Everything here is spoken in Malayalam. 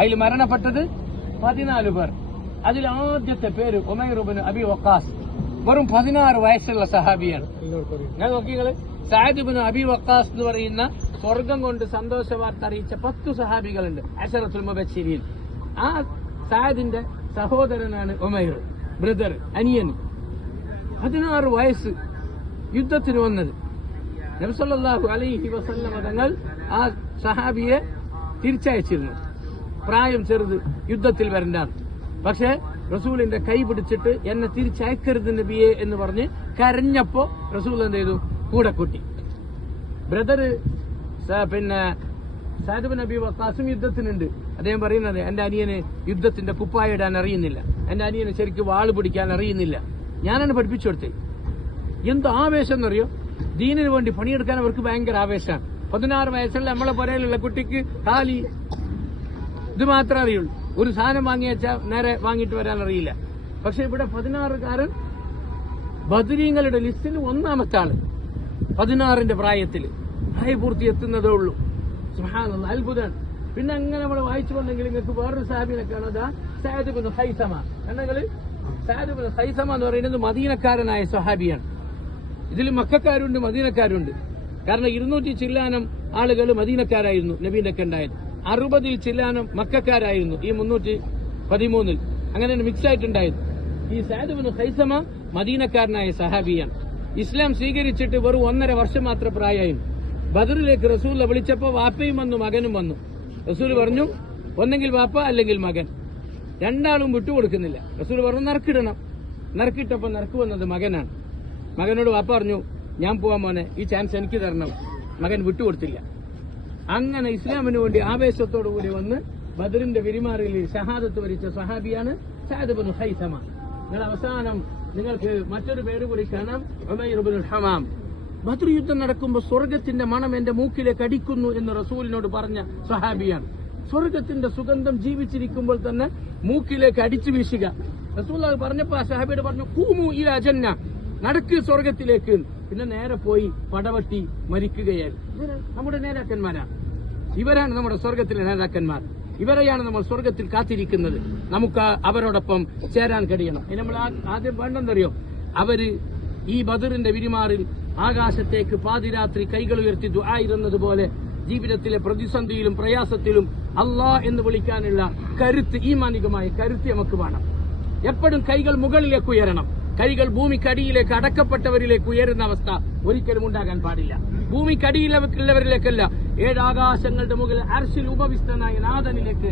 അതിൽ മരണപ്പെട്ടത് 14 പേർ. അതിൽ ആദ്യത്തെ പേര് ഉമൈർ ഇബ്നു അബി വഖാസ്, വെറും 16 വയസ്സുള്ള സഹാബിയാണ്. ഞാൻ നോക്കിങ്ങള് സഅദ് ഇബ്നു അബി വഖാസ് എന്ന് പറയുന്ന സ്വർഗം കൊണ്ട് സന്തോഷ വാർത്ത അറിയിച്ച 10 സഹാബികളുണ്ട്, അശറത്തുൽ മുബശ്ശിരീൻ. ആ സഅദിന്റെ സഹോദരനാണ് ഉമൈർ, ബ്രദർ, അനിയൻ. 16 വയസ്സ് യുദ്ധത്തിന് വന്നത്. നബി സല്ലല്ലാഹു അലൈഹി വസല്ലം തങ്ങൾ ആ സഹാബിയെ തിരിച്ചയച്ചിരുന്നു. പ്രായം ചെറുത്, യുദ്ധത്തിൽ വരണ്ടാണ്. പക്ഷെ റസൂലിന്റെ കൈ പിടിച്ചിട്ട് എന്നെ തിരിച്ചയക്കരുത് നബിയെ എന്ന് പറഞ്ഞ് കരഞ്ഞപ്പോ റസൂൽ എന്ത് ചെയ്തു? കൂടെ കൂട്ടി. ബ്രദർ പിന്നെ സഅദ് ഇബ്നു അബി വഖാസും യുദ്ധത്തിനുണ്ട്. അദ്ദേഹം പറയുന്നത് എന്റെ അനിയന് യുദ്ധത്തിന്റെ കുപ്പായ ഇടാൻ അറിയുന്നില്ല, എന്റെ അനിയന് ശരിക്കും വാള് പിടിക്കാൻ അറിയുന്നില്ല. ഞാനാണ് പഠിപ്പിച്ചു കൊടുത്തത്. എന്ത് ആവേശം എന്നറിയോ? ദീനിന് വേണ്ടി പണിയെടുക്കാൻ അവർക്ക് ഭയങ്കര ആവേശമാണ്. 16 വയസ്സുള്ള നമ്മളെ പുരയിലുള്ള കുട്ടിക്ക് ഹാലി ഇത് മാത്രമേ അറിയുള്ളൂ. ഒരു സാധനം വാങ്ങി വെച്ചാൽ നേരെ വാങ്ങിയിട്ട് വരാൻ അറിയില്ല. പക്ഷെ ഇവിടെ 16കാരൻ ബദരീങ്ങളുടെ ലിസ്റ്റിൽ 1ാമത്തെ ആള്, 16ന്റെ പ്രായത്തിൽ പ്രായപൂർത്തി എത്തുന്നതേ ഉള്ളൂ. സുബ്ഹാനല്ലാഹ്, അത്ഭുതമാണ്. പിന്നെ അങ്ങനെ നമ്മൾ വായിച്ചുകൊണ്ടെങ്കിൽ നിങ്ങൾക്ക് വേറൊരു സാഹിബിനെ കാണാതെ സഅദ് ഇബ്നു ഖൈസമ. കണ്ടെങ്കിൽ സഅദ് ഇബ്നു ഖൈസമ എന്ന് പറയുന്നത് മദീനക്കാരനായ സ്വഹാബിയാണ്. ഇതിൽ മക്കക്കാരുണ്ട്, മദീനക്കാരുണ്ട്. കാരണം 200 ചില്ലാനം ആളുകൾ മദീനക്കാരായിരുന്നു നബീന്റെ ഒക്കെ ഉണ്ടായത്. 60 ചില്ലാനം മക്കക്കാരായിരുന്നു ഈ 313. അങ്ങനെ മിക്സ് ആയിട്ടുണ്ടായത്. ഈ സഅദ് ഇബ്നു ഖൈസമ മദീനക്കാരനായ സഹാബിയാണ്. ഇസ്ലാം സ്വീകരിച്ചിട്ട് വെറും 1.5 വർഷം മാത്രം പ്രായമായിരുന്നു. ബദറിലേക്ക് റസൂൽ വിളിച്ചപ്പോ വാപ്പയും വന്നു, മകനും വന്നു. റസൂൽ പറഞ്ഞു ഒന്നെങ്കിൽ വാപ്പ അല്ലെങ്കിൽ മകൻ, രണ്ടാളും വിട്ടുകൊടുക്കുന്നില്ല. റസൂൽ പറഞ്ഞു നറുക്കിടണം. നറുക്കിട്ടപ്പോ നറുക്ക് വന്നത് മകനാണ്. മകനോട് വാപ്പ പറഞ്ഞു ഞാൻ പോവാൻ മോനെ, ഈ ചാൻസ് എനിക്ക് തരണം. മകൻ വിട്ടുകൊടുത്തില്ല. അങ്ങനെ ഇസ്ലാമിന് വേണ്ടി ആവേശത്തോടുകൂടി വന്ന് ബദറിന്റെ വിരിമാറിൽ ഷഹാദത്ത് വരിച്ച സഹാബിയാണ് സഅദ് ഇബ്നു ഖൈസമ. നിങ്ങൾ അവസാനം നിങ്ങൾക്ക് മറ്റൊരു പേര് കൂടി കാണാം, ഉമൈർ ഇബ്നുൽ ഹമാം. ബദർ യുദ്ധം നടക്കുമ്പോൾ സ്വർഗത്തിന്റെ മണം എന്റെ മൂക്കിലേക്ക് അടിക്കുന്നു എന്ന് റസൂലിനോട് പറഞ്ഞ സഹാബിയാണ്. സ്വർഗത്തിന്റെ സുഗന്ധം ജീവിച്ചിരിക്കുമ്പോൾ തന്നെ മൂക്കിലേക്ക് അടിച്ചു വീശുക. റസൂൽ അത് പറഞ്ഞപ്പോ ആ സഹാബിയോട് പറഞ്ഞു ഖൂമു ഇലാ ജന്ന, നടക്ക് സ്വർഗത്തിലേക്ക്. പിന്നെ നേരെ പോയി പടവട്ടി മരിക്കുകയായിരുന്നു. നമ്മുടെ നേതാക്കന്മാരാണ്, ഇവരാണ് നമ്മുടെ സ്വർഗത്തിലെ നേതാക്കന്മാർ. ഇവരെയാണ് നമ്മൾ സ്വർഗത്തിൽ കാത്തിരിക്കുന്നത്. നമുക്ക് അവരോടൊപ്പം ചേരാൻ കഴിയണം. ഇനി നമ്മൾ ആദ്യം വേണ്ടെന്നറിയോ, അവര് ഈ ബദറിന്റെ വിരിമാറിൽ ആകാശത്തേക്ക് പാതിരാത്രി കൈകൾ ഉയർത്തി ദുആയിരുന്നതുപോലെ ജീവിതത്തിലെ പ്രതിസന്ധിയിലും പ്രയാസത്തിലും അല്ലാഹ് എന്ന് വിളിക്കാനുള്ള കരുത്ത്, ഈമാനികമായ കരുത്ത് നമുക്ക് വേണം. എപ്പോഴും കൈകൾ മുകളിലേക്ക് ഉയരണം. കൈകൾ ഭൂമിക്കടിയിലേക്ക് അടക്കപ്പെട്ടവരിലേക്ക് ഉയരുന്ന അവസ്ഥ ഒരിക്കലും ഉണ്ടാകാൻ പാടില്ല. ഭൂമിക്കടിയിലുള്ളവരിലേക്കല്ല, 7 ആകാശങ്ങളുടെ മുകളിൽ അർശിൽ ഉപവിഷ്ടനായ നാഥനിലേക്ക്